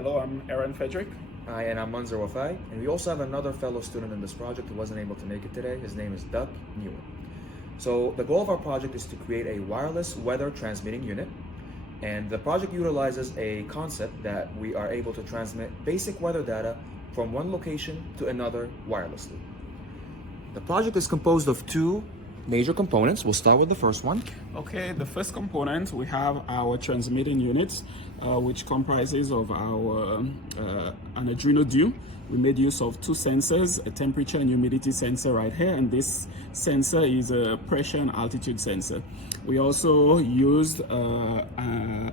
Hello, I'm Aaron Frederick. Hi, and I'm Munzer Wafai, and we also have another fellow student in this project who wasn't able to make it today. His name is Doug Newer. So the goal of our project is to create a wireless weather transmitting unit, and the project utilizes a concept that we are able to transmit basic weather data from one location to another wirelessly. The project is composed of two major components. We'll start with the first one. Okay, the first component, we have our transmitting units, which comprises of our an Arduino Duo. We made use of two sensors, a temperature and humidity sensor right here, and this sensor is a pressure and altitude sensor. We also used NRF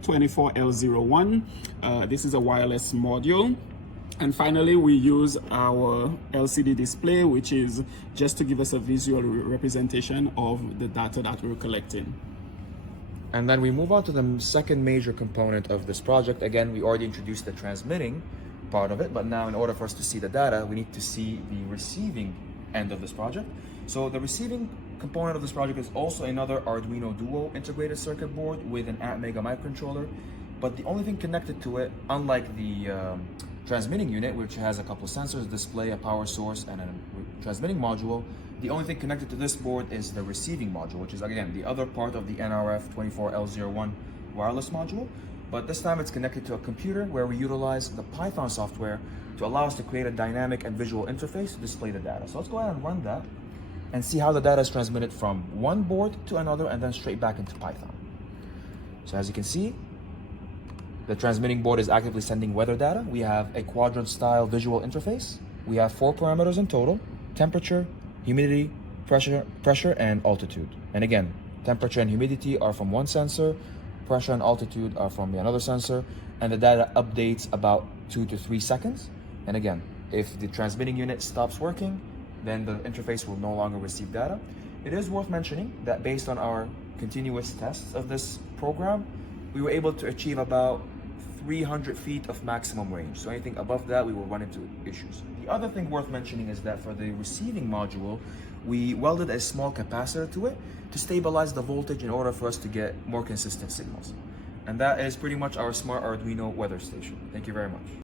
24L01. This is a wireless module. And finally, we use our LCD display, which is just to give us a visual representation of the data that we're collecting. And then we move on to the second major component of this project. Again, we already introduced the transmitting part of it, but now in order for us to see the data, we need to see the receiving end of this project. So the receiving component of this project is also another Arduino Duo integrated circuit board with an Atmega microcontroller. But the only thing connected to it, unlike the transmitting unit, which has a couple of sensors, display, a power source, and a transmitting module, the only thing connected to this board is the receiving module, which is again the other part of the NRF 24L01 wireless module. But this time it's connected to a computer where we utilize the Python software to allow us to create a dynamic and visual interface to display the data. So let's go ahead and run that and see how the data is transmitted from one board to another and then straight back into Python. So as you can see, the transmitting board is actively sending weather data. We have a quadrant style visual interface. We have 4 parameters in total: temperature, humidity, pressure, and altitude. And again, temperature and humidity are from one sensor, pressure and altitude are from another sensor, and the data updates about 2 to 3 seconds. And again, if the transmitting unit stops working, then the interface will no longer receive data. It is worth mentioning that based on our continuous tests of this program, we were able to achieve about 300 feet of maximum range. So anything above that, we will run into issues. The other thing worth mentioning is that for the receiving module, we welded a small capacitor to it to stabilize the voltage in order for us to get more consistent signals. And that is pretty much our smart Arduino weather station. Thank you very much.